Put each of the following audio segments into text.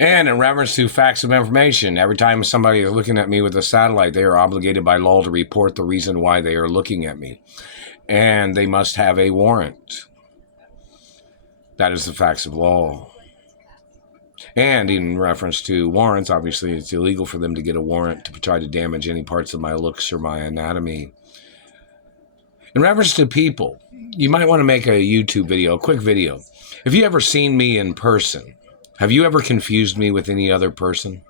And in reference to facts of information, every time somebody is looking at me with a satellite, they are obligated by law to report the reason why they are looking at me. And they must have a warrant. That is the facts of law. And in reference to warrants, obviously it's illegal for them to get a warrant to try to damage any parts of my looks or my anatomy. In reference to people, you might want to make a YouTube video, a quick video. If you ever seen me in person, have you ever confused me with any other person?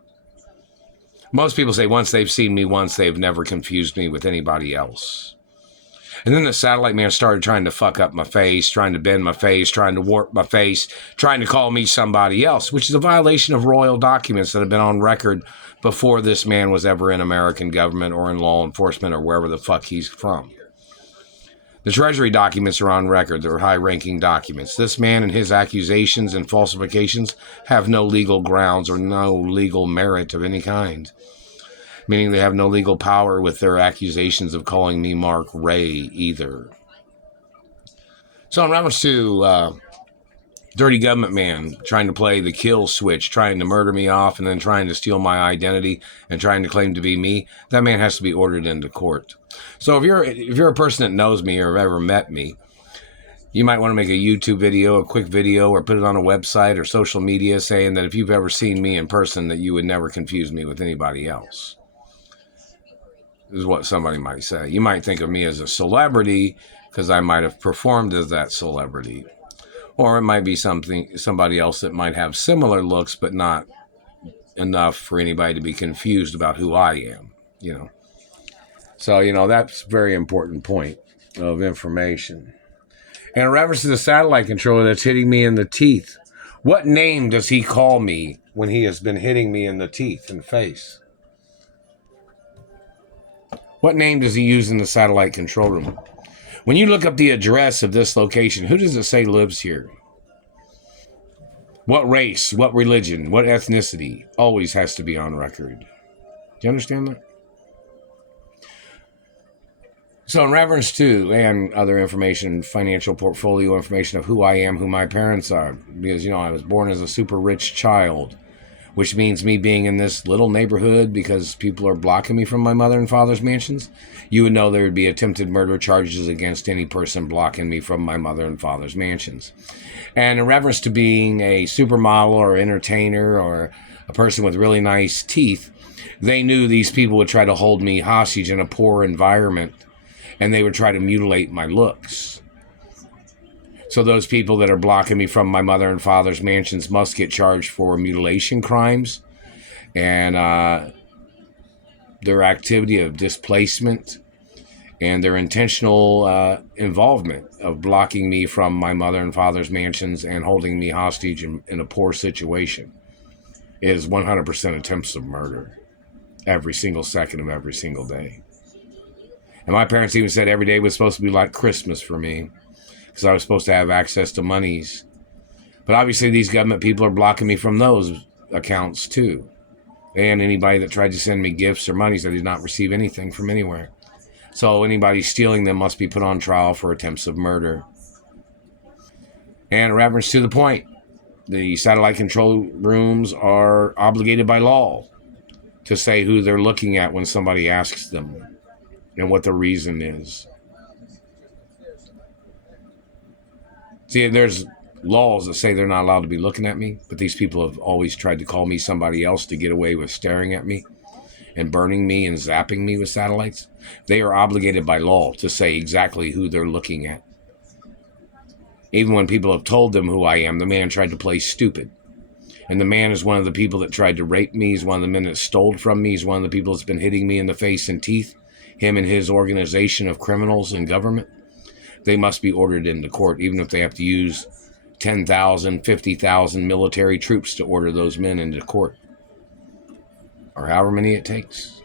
Most people say once they've seen me once, they've never confused me with anybody else. And then the satellite man started trying to fuck up my face, trying to bend my face, trying to warp my face, trying to call me somebody else, which is a violation of royal documents that have been on record before this man was ever in American government or in law enforcement or wherever the fuck he's from. The Treasury documents are on record. They're high-ranking documents. This man and his accusations and falsifications have no legal grounds or no legal merit of any kind, meaning they have no legal power with their accusations of calling me Mark Ray either. So in reference to dirty government man trying to play the kill switch, trying to murder me off and then trying to steal my identity and trying to claim to be me, that man has to be ordered into court. So if you're a person that knows me or have ever met me, you might want to make a YouTube video, a quick video, or put it on a website or social media saying that if you've ever seen me in person, that you would never confuse me with anybody else. This is what somebody might say. You might think of me as a celebrity because I might have performed as that celebrity. Or it might be somebody else that might have similar looks, but not enough for anybody to be confused about who I am, you know. So, you know, that's a very important point of information. And in reference to the satellite controller that's hitting me in the teeth, what name does he call me when he has been hitting me in the teeth and face? What name does he use in the satellite control room? When you look up the address of this location, who does it say lives here? What race, what religion, what ethnicity always has to be on record. Do you understand that? So in reference to, and other information, financial portfolio information of who I am, who my parents are, because, you know, I was born as a super rich child, which means me being in this little neighborhood because people are blocking me from my mother and father's mansions, you would know there would be attempted murder charges against any person blocking me from my mother and father's mansions. And in reference to being a supermodel or entertainer or a person with really nice teeth, they knew these people would try to hold me hostage in a poor environment, and they would try to mutilate my looks. So those people that are blocking me from my mother and father's mansions must get charged for mutilation crimes and their activity of displacement and their intentional involvement of blocking me from my mother and father's mansions and holding me hostage in a poor situation. It is 100% attempts of murder every single second of every single day. And my parents even said every day was supposed to be like Christmas for me because I was supposed to have access to monies. But obviously these government people are blocking me from those accounts too. And anybody that tried to send me gifts or monies, I did not receive anything from anywhere. So anybody stealing them must be put on trial for attempts of murder. And in reference to the point, the satellite control rooms are obligated by law to say who they're looking at when somebody asks them and what the reason is. See, there's laws that say they're not allowed to be looking at me, but these people have always tried to call me somebody else to get away with staring at me and burning me and zapping me with satellites. They are obligated by law to say exactly who they're looking at. Even when people have told them who I am, the man tried to play stupid. And the man is one of the people that tried to rape me. He's one of the men that stole from me. He's one of the people that's been hitting me in the face and teeth. Him and his organization of criminals and government. They must be ordered into court, even if they have to use 10,000, 50,000 military troops to order those men into court. Or however many it takes.